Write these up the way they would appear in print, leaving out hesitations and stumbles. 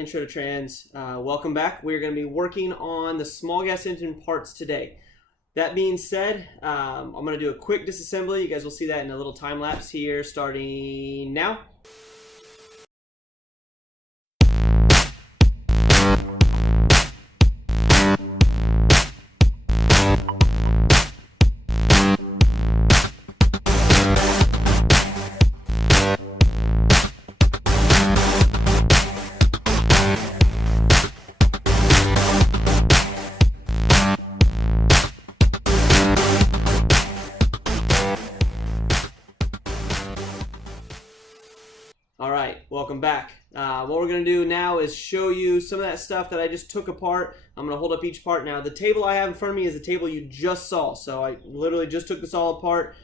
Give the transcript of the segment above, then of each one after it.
Intro to Trans. Welcome back. We're going to be working on the small gas engine parts today. That being said, I'm going to do a quick disassembly. You guys will see that in a little time lapse here starting now. Alright, welcome back. What we're going to do now is show you some of that stuff that I just took apart. I'm going to hold up each part now. The table I have in front of me is the table you just saw. So I literally just took this all apart,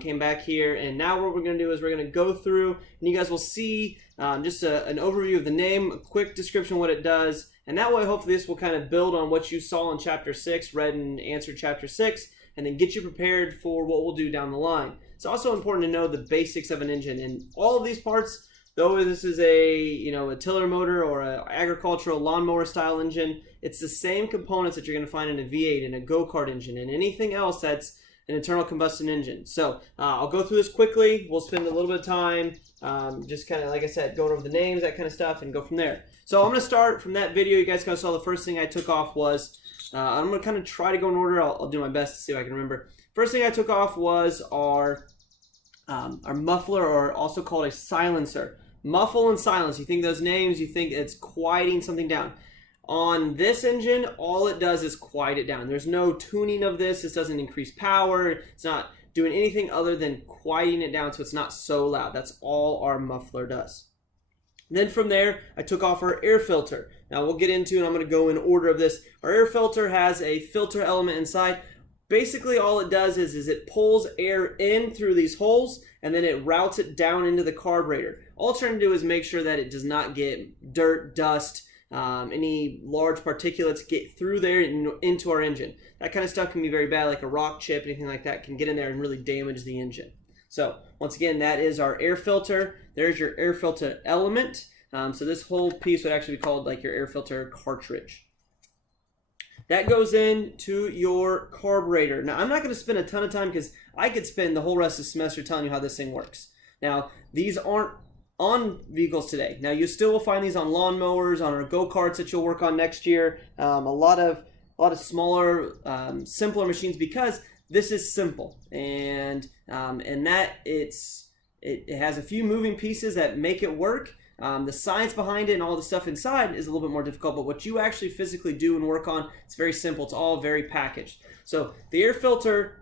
came back here, and now what we're going to do is we're going to go through, and you guys will see just an overview of the name, a quick description of what it does, and that way hopefully this will kind of build on what you saw in Chapter 6, read and answered Chapter 6, and then get you prepared for what we'll do down the line. It's also important to know the basics of an engine, and all of these parts, though this is a tiller motor or an agricultural lawnmower style engine, it's the same components that you're going to find in a V8 and a go-kart engine and anything else that's an internal combustion engine. So I'll go through this quickly. We'll spend a little bit of time just kind of, like I said, going over the names, that kind of stuff, and go from there. So I'm going to start from that video. You guys kind of saw the first thing I took off was, I'm going to kind of try to go in order. I'll do my best to see if I can remember. First thing I took off was our muffler, or also called a silencer. Muffle and silence, you think those names, you think it's quieting something down. On this engine, all it does is quiet it down. There's no tuning of this. This doesn't increase power. It's not doing anything other than quieting it down so it's not so loud. That's all our muffler does. Then from there, I took off our air filter. Now we'll get into, and I'm going to go in order of this. Our air filter has a filter element inside. Basically all it does is it pulls air in through these holes and then it routes it down into the carburetor. All it's trying to do is make sure that it does not get dirt, dust, any large particulates get through there and into our engine. That kind of stuff can be very bad, like a rock chip, anything like that can get in there and really damage the engine. So once again, that is our air filter. There's your air filter element. So this whole piece would actually be called like your air filter cartridge. That goes into your carburetor. Now, I'm not going to spend a ton of time because I could spend the whole rest of the semester telling you how this thing works. Now, these aren't on vehicles today. Now, you still will find these on lawnmowers, on our go-karts that you'll work on next year. A lot of smaller, simpler machines, because this is simple, and that it has a few moving pieces that make it work. The science behind it and all the stuff inside is a little bit more difficult, but what you actually physically do and work on, it's very simple. It's all very packaged. So the air filter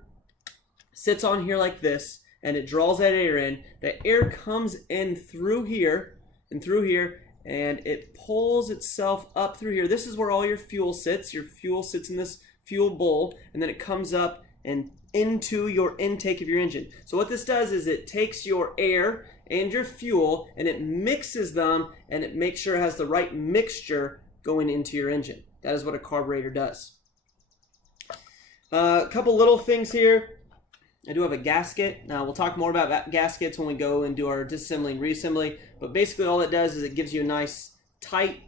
sits on here like this, and it draws that air in. The air comes in through here and through here, and it pulls itself up through here. This is where all your fuel sits. Your fuel sits in this fuel bowl, and then it comes up and into your intake of your engine. So what this does is it takes your air and your fuel and it mixes them, and it makes sure it has the right mixture going into your engine. That is what a carburetor does. A couple little things here. I do have a gasket. Now we'll talk more about gaskets when we go and do our disassembly and reassembly, but basically all it does is it gives you a nice tight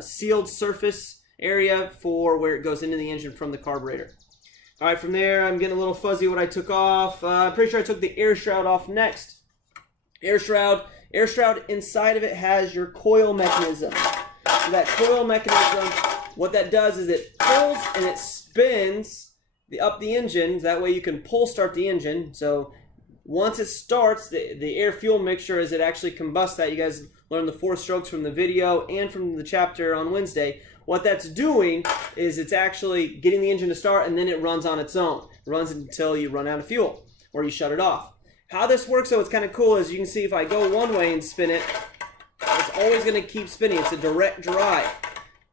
sealed surface area for where it goes into the engine from the carburetor. Alright, from there I'm getting a little fuzzy what I took off. I'm pretty sure I took the air shroud off next. Air shroud inside of it has your coil mechanism. So that coil mechanism, what that does is it pulls and it spins up the engine. That way you can pull start the engine. So once it starts, the air fuel mixture, as it actually combusts that, you guys learned the 4 strokes from the video and from the chapter on Wednesday. What that's doing is it's actually getting the engine to start, and then it runs on its own. It runs until you run out of fuel or you shut it off. How this works, though, it's kind of cool, as you can see if I go one way and spin it, it's always going to keep spinning. It's a direct drive.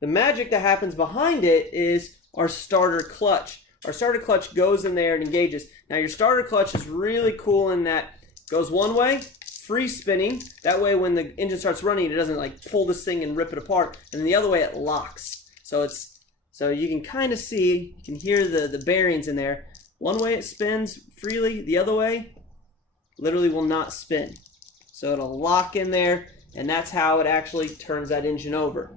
The magic that happens behind it is our starter clutch. Our starter clutch goes in there and engages. Now your starter clutch is really cool in that it goes one way, free spinning. That way when the engine starts running, it doesn't like pull this thing and rip it apart. And then the other way it locks. So you can kind of see, you can hear the bearings in there. One way it spins freely, the other way literally will not spin. So it'll lock in there and that's how it actually turns that engine over.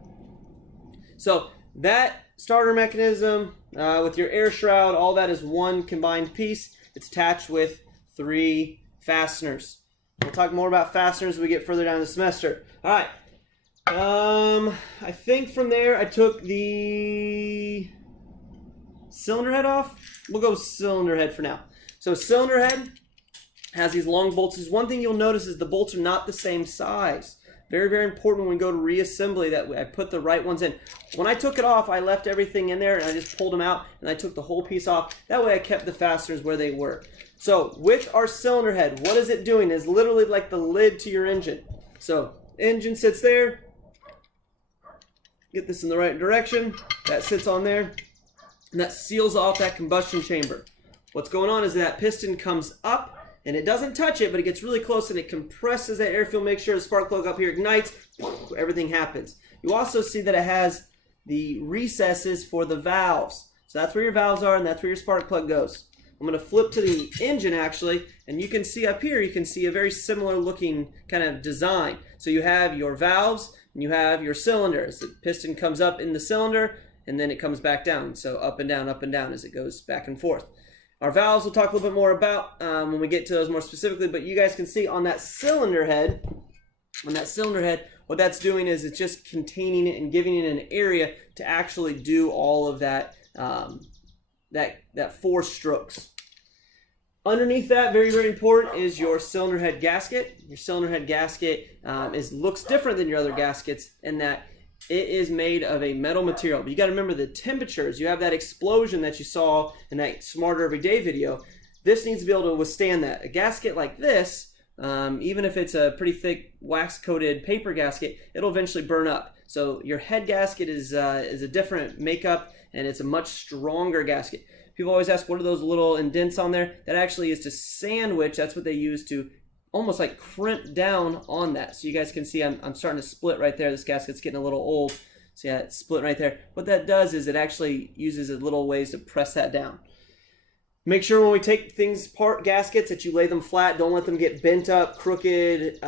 So that starter mechanism with your air shroud, all that is one combined piece. It's attached with 3 fasteners. We'll talk more about fasteners as we get further down the semester. All right. I think from there I took the cylinder head off. We'll go cylinder head for now. So cylinder head has these long bolts. One thing you'll notice is the bolts are not the same size. Very, very important when we go to reassembly that I put the right ones in. When I took it off, I left everything in there and I just pulled them out and I took the whole piece off. That way I kept the fasteners where they were. So with our cylinder head, what is it doing? It's literally like the lid to your engine. So engine sits there. Get this in the right direction. That sits on there. And that seals off that combustion chamber. What's going on is that piston comes up and it doesn't touch it, but it gets really close and it compresses that air fuel, make sure the spark plug up here ignites, everything happens. You also see that it has the recesses for the valves. So that's where your valves are and that's where your spark plug goes. I'm going to flip to the engine actually, and you can see up here, you can see a very similar looking kind of design. So you have your valves and you have your cylinders. The piston comes up in the cylinder and then it comes back down. So up and down as it goes back and forth. Our valves we'll talk a little bit more about when we get to those more specifically, but you guys can see on that cylinder head, what that's doing is it's just containing it and giving it an area to actually do all of that, that 4 strokes. Underneath that, very, very important, is your cylinder head gasket. Your cylinder head gasket looks different than your other gaskets in that it is made of a metal material. But you got to remember the temperatures. You have that explosion that you saw in that Smarter Everyday video. This needs to be able to withstand that. A gasket like this, even if it's a pretty thick wax-coated paper gasket, it'll eventually burn up. So your head gasket is a different makeup, and it's a much stronger gasket. People always ask, what are those little indents on there? That actually is to sandwich. That's what they use to almost like crimp down on that. So you guys can see I'm starting to split right there. This gasket's getting a little old. So yeah, it's split right there. What that does is it actually uses little ways to press that down. Make sure when we take things apart, gaskets, that you lay them flat. Don't let them get bent up, crooked,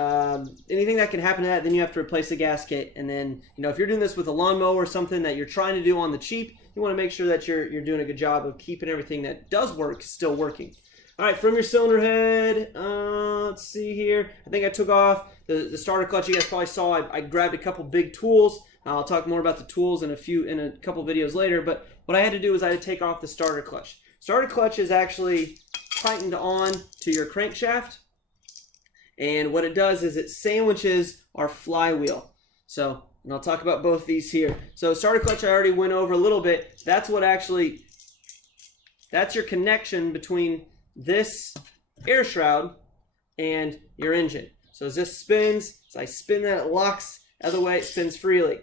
anything that can happen to that. Then you have to replace the gasket. And then, if you're doing this with a lawnmower or something that you're trying to do on the cheap, you want to make sure that you're doing a good job of keeping everything that does work still working. All right, from your cylinder head, let's see here. I think I took off the starter clutch. You guys probably saw I grabbed a couple big tools. I'll talk more about the tools in a couple videos later. But what I had to do is I had to take off the starter clutch. Starter clutch is actually tightened on to your crankshaft. And what it does is it sandwiches our flywheel. So, and I'll talk about both these here. So starter clutch I already went over a little bit. That's your connection between this air shroud and your engine. So as this spins, as I spin that, it locks. Other way, it spins freely.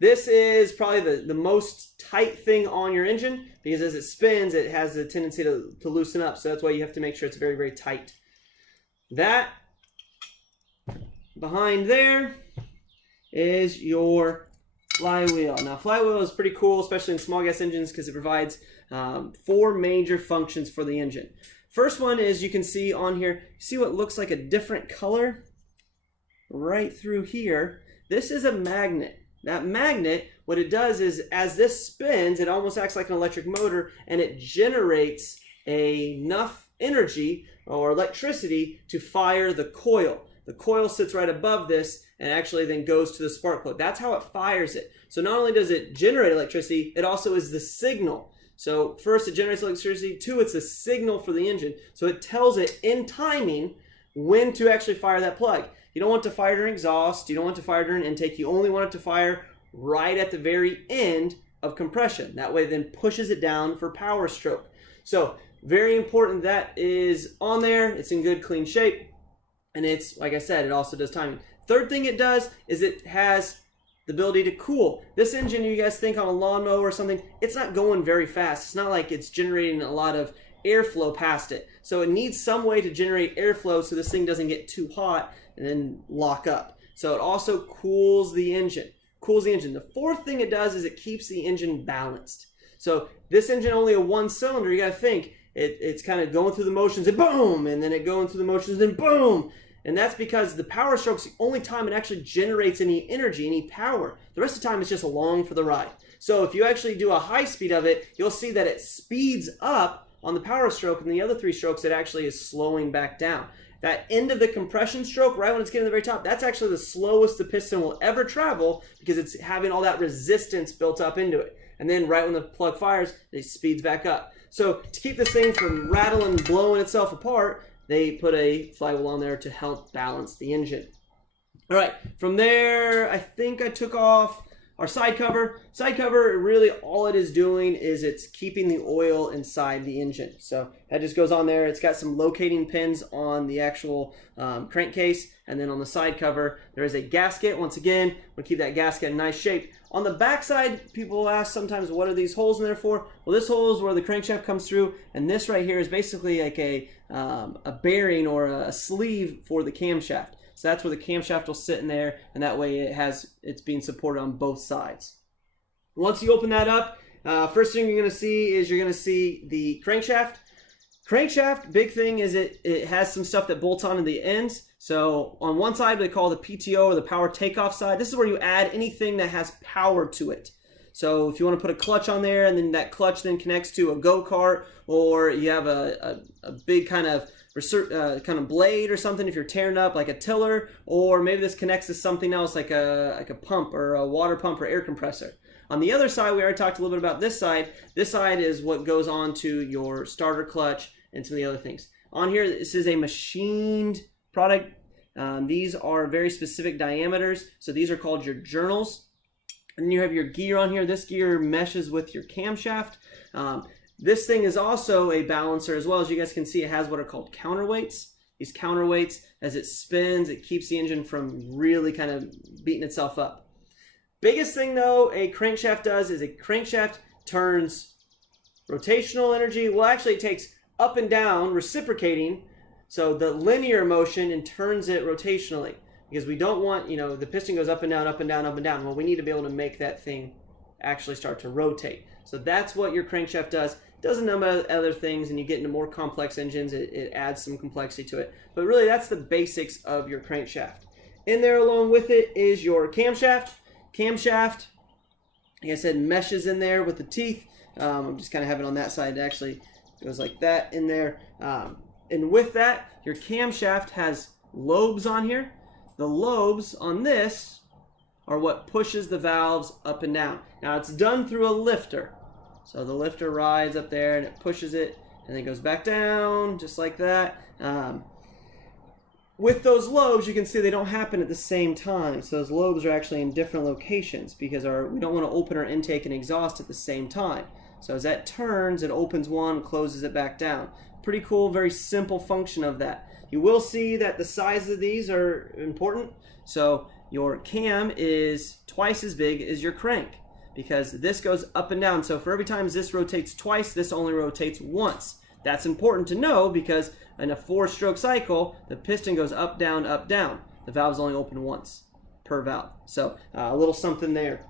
This is probably the most tight thing on your engine because as it spins, it has a tendency to loosen up. So that's why you have to make sure it's very, very tight. That behind there is your flywheel. Now, flywheel is pretty cool, especially in small gas engines because it provides 4 major functions for the engine. First one is you can see on here, see what looks like a different color right through here. This is a magnet. That magnet, what it does is as this spins, it almost acts like an electric motor and it generates enough energy or electricity to fire the coil. The coil sits right above this and actually then goes to the spark plug. That's how it fires it. So not only does it generate electricity, it also is the signal. So first it generates electricity, 2 it's a signal for the engine. So it tells it in timing when to actually fire that plug. You don't want to fire during exhaust, you don't want to fire during intake, you only want it to fire right at the very end of compression. That way it then pushes it down for power stroke. So very important that is on there, it's in good clean shape, and it's, like I said, it also does timing. Third thing it does is it has the ability to cool. This engine, you guys think on a lawnmower or something, it's not going very fast. It's not like it's generating a lot of airflow past it. So it needs some way to generate airflow so this thing doesn't get too hot and then lock up. So it also cools the engine. The fourth thing it does is it keeps the engine balanced. So this engine only a 1 cylinder, you gotta think, it's kind of going through the motions and boom, and then it going through the motions and boom. And that's because the power stroke's the only time it actually generates any energy, any power. The rest of the time it's just along for the ride. So if you actually do a high speed of it, you'll see that it speeds up on the power stroke, and the other 3 strokes it actually is slowing back down. That end of the compression stroke, right when it's getting to the very top, that's actually the slowest the piston will ever travel because it's having all that resistance built up into it. And then right when the plug fires, it speeds back up. So to keep this thing from rattling, blowing itself apart, they put a flywheel on there to help balance the engine. All right, from there, I think I took off our side cover. Side cover, really all it is doing is it's keeping the oil inside the engine. So that just goes on there. It's got some locating pins on the actual crankcase. And then on the side cover, there is a gasket. Once again, we'll keep that gasket in nice shape. On the back side, people ask sometimes, what are these holes in there for? Well, this hole is where the crankshaft comes through. And this right here is basically like a bearing or a sleeve for the camshaft. So that's where the camshaft will sit in there, and that way it's being supported on both sides. Once you open that up, first thing you're going to see is the crankshaft. Crankshaft, big thing is it has some stuff that bolts onto the ends. So on one side they call the PTO or the power takeoff side. This is where you add anything that has power to it. So if you want to put a clutch on there, and then that clutch then connects to a go-kart, or you have a big kind of blade or something if you're tearing up like a tiller, or maybe this connects to something else like a pump or a water pump or air compressor. On the other side, we already talked a little bit about this side. This side is what goes on to your starter clutch and some of the other things. On here, this is a machined product. These are very specific diameters, so these are called your journals. And then you have your gear on here. This gear meshes with your camshaft. This thing is also a balancer as well. As you guys can see, it has what are called counterweights. These counterweights, as it spins, it keeps the engine from really kind of beating itself up. Biggest thing though a crankshaft does is a crankshaft turns rotational energy. Well, actually it takes up and down, reciprocating, so the linear motion, and turns it rotationally. Because we don't want, the piston goes up and down, up and down, up and down. Well, we need to be able to make that thing actually start to rotate. So that's what your crankshaft does. It does a number of other things, and you get into more complex engines, it adds some complexity to it. But really, that's the basics of your crankshaft. In there along with it is your camshaft. Camshaft, like I said, meshes in there with the teeth. I'm just kind of having it on that side. It actually goes like that in there. And with that, your camshaft has lobes on here. The lobes on this are what pushes the valves up and down. Now it's done through a lifter. So the lifter rides up there and it pushes it and then goes back down just like that. With those lobes, you can see they don't happen at the same time. So those lobes are actually in different locations because we don't want to open our intake and exhaust at the same time. So as that turns, it opens one, closes it back down. Pretty cool, very simple function of that. You will see that the size of these are important. So your cam is twice as big as your crank because this goes up and down. So for every time this rotates twice, this only rotates once. That's important to know because in a 4-stroke cycle, the piston goes up, down, up, down. The valve's only open once per valve. So a little something there.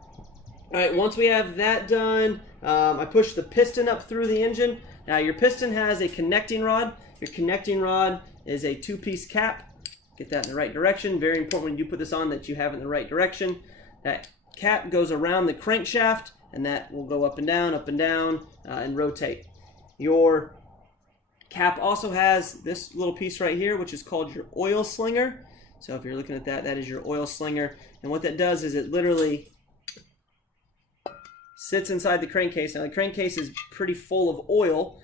All right, once we have that done, I push the piston up through the engine. Now your piston has a connecting rod. Your connecting rod is a 2-piece cap. Get that in the right direction. Very important when you put this on that you have it in the right direction. That cap goes around the crankshaft, and that will go up and down, and rotate. Your cap also has this little piece right here, which is called your oil slinger. So if you're looking at that, that is your oil slinger. And what that does is it literally sits inside the crankcase. Now the crankcase is pretty full of oil,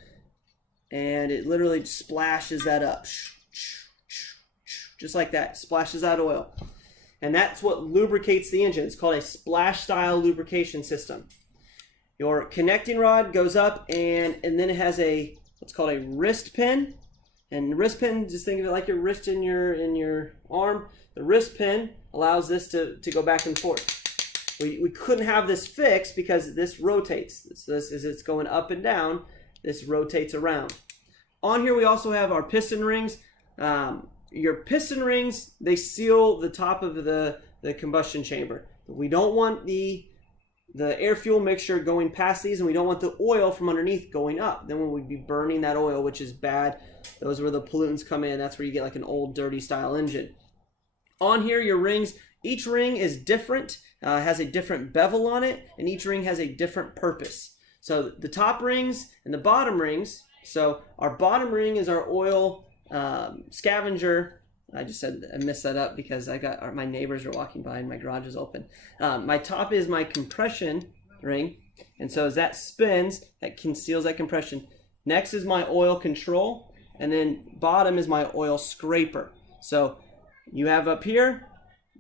and it literally splashes that up. Just like that, splashes out oil. And that's what lubricates the engine. It's called a splash style lubrication system. Your connecting rod goes up and then it has what's called a wrist pin. And the wrist pin, just think of it like your wrist in your arm. The wrist pin allows this to go back and forth. We couldn't have this fixed because this rotates. So this is it's going up and down. This rotates around. On here we also have our piston rings. Your piston rings, they seal the top of the combustion chamber. We don't want the the air-fuel mixture going past these, and we don't want the oil from underneath going up. Then we would be burning that oil, which is bad. Those are where the pollutants come in. That's where you get like an old dirty style engine. On here, your rings, each ring is different, has a different bevel on it, and each ring has a different purpose. So the top rings and the bottom rings, so our bottom ring is our oil scavenger. I messed that up because my neighbors are walking by and my garage is open. My top is my compression ring, and so as that spins, that conceals that compression. Next is my oil control, and then bottom is my oil scraper. So you have up here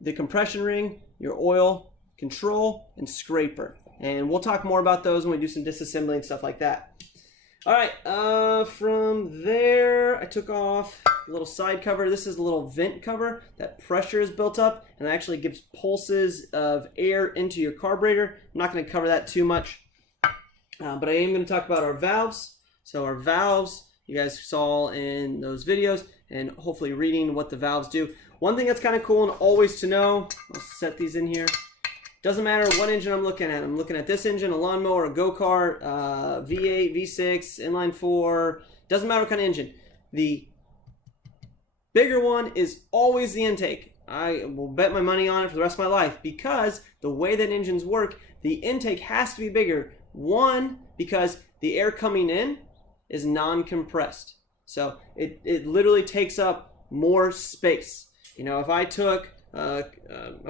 the compression ring, your oil control, and scraper. And we'll talk more about those when we do some disassembly and stuff like that. All right, from there, I took off a little side cover. This is a little vent cover that pressure is built up and it actually gives pulses of air into your carburetor. I'm not going to cover that too much, but I am going to talk about our valves. So our valves, you guys saw in those videos and hopefully reading what the valves do. One thing that's kind of cool and always to know, I'll set these in here. Doesn't matter what engine I'm looking at. I'm looking at this engine, a lawnmower, a go-kart, V8, V6, inline 4. Doesn't matter what kind of engine. The bigger one is always the intake. I will bet my money on it for the rest of my life because the way that engines work, the intake has to be bigger. One, because the air coming in is non-compressed. So it literally takes up more space. You know, if I took a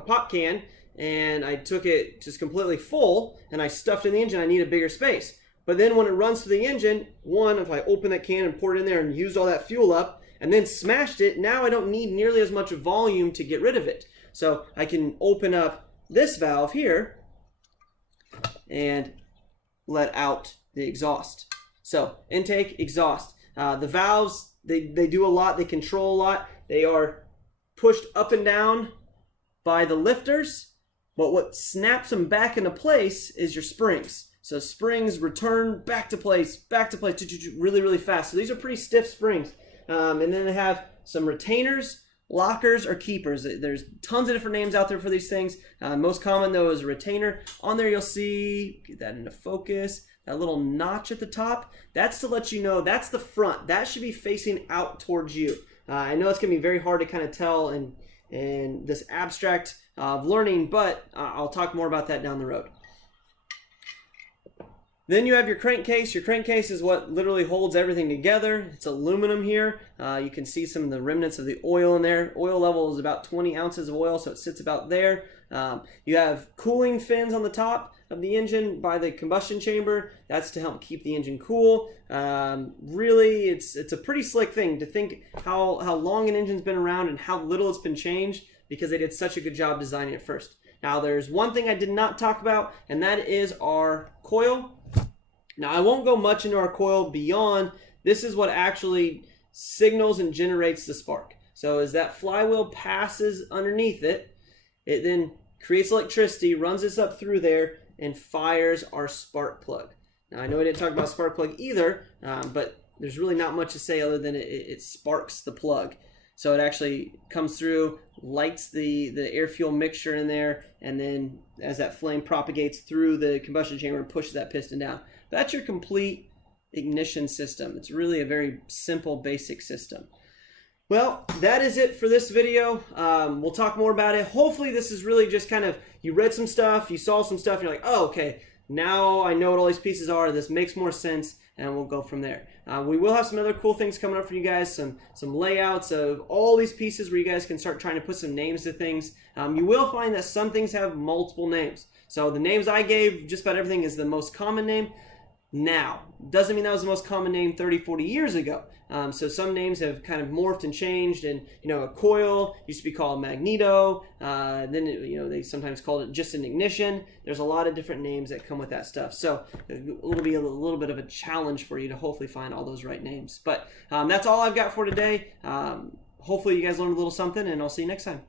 pop can and I took it just completely full and I stuffed in the engine, I need a bigger space. But then when it runs through the engine, one, if I open that can and poured it in there and used all that fuel up and then smashed it, now I don't need nearly as much volume to get rid of it. So I can open up this valve here and let out the exhaust. So intake, exhaust. The valves, they do a lot, they control a lot. They are pushed up and down by the lifters. But what snaps them back into place is your springs. So springs return back to place really, really fast. So these are pretty stiff springs. And then they have some retainers, lockers, or keepers. There's tons of different names out there for these things. Most common though is a retainer. On there you'll see, get that into focus, that little notch at the top. That's to let you know that's the front. That should be facing out towards you. I know it's going to be very hard to kind of tell in this abstract of learning, but I'll talk more about that down the road. Then you have your crankcase. Your crankcase is what literally holds everything together. It's aluminum here. You can see some of the remnants of the oil in there. Oil level is about 20 ounces of oil, so it sits about there. You have cooling fins on the top of the engine by the combustion chamber. That's to help keep the engine cool. Really, it's a pretty slick thing to think how long an engine's been around and how little it's been changed, because they did such a good job designing it first. Now there's one thing I did not talk about, and that is our coil. Now I won't go much into our coil beyond, this is what actually signals and generates the spark. So as that flywheel passes underneath it, it then creates electricity, runs this up through there, and fires our spark plug. Now I know I didn't talk about spark plug either, but there's really not much to say other than it sparks the plug. So it actually comes through, lights the air-fuel mixture in there, and then as that flame propagates through the combustion chamber and pushes that piston down. That's your complete ignition system. It's really a very simple, basic system. Well, that is it for this video. We'll talk more about it. Hopefully this is really just kind of, you read some stuff, you saw some stuff, you're like, oh, okay, now I know what all these pieces are, this makes more sense, and we'll go from there. We will have some other cool things coming up for you guys, some layouts of all these pieces where you guys can start trying to put some names to things. You will find that some things have multiple names. So the names I gave, just about everything is the most common name. Now, doesn't mean that was the most common name 30, 40 years ago. So some names have kind of morphed and changed, and a coil used to be called magneto. Then they sometimes called it just an ignition. There's a lot of different names that come with that stuff. So it'll be a little bit of a challenge for you to hopefully find all those right names. But that's all I've got for today. Hopefully you guys learned a little something, and I'll see you next time.